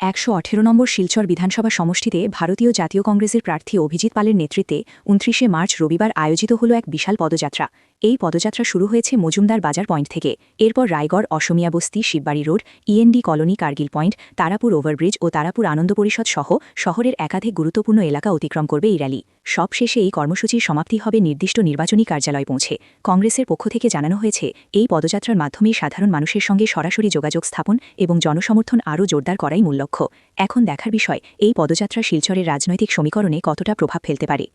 118 নম্বর শিলচর বিধানসভা সমষ্টিতে ভারতীয় জাতীয় কংগ্রেসের প্রার্থী অভিজিৎ পালের নেতৃত্বে 29 মার্চ রবিবার আয়োজিত হল এক বিশাল পদযাত্রা। এই পদযাত্রা শুরু হয়েছে মজুমদার বাজার পয়েন্ট থেকে। এরপর Raigarh Asomiya Basti Shivbari road END colony Kargil point Tarapur overbridge ও তারাপুর আনন্দ পরিষদ সহ শহরের একাধিক গুরুত্বপূর্ণ এলাকা অতিক্রম করবে এই র্যালি। সব শেষে এই কর্মসূচির সমাপ্তি হবে নির্দিষ্ট নির্বাচনী কার্যালয় পৌঁছে। কংগ্রেসের পক্ষ থেকে জানানো হয়েছে এই পদযাত্রার মাধ্যমে সাধারণ মানুষের সঙ্গে সরাসরি যোগাযোগ স্থাপন এবং জনসমর্থন আরও জোরদার করাই মূল লক্ষ্য। এখন দেখার বিষয় এই পদযাত্রা শিলচরের রাজনৈতিক সমীকরণে কতটা প্রভাব ফেলতে পারে।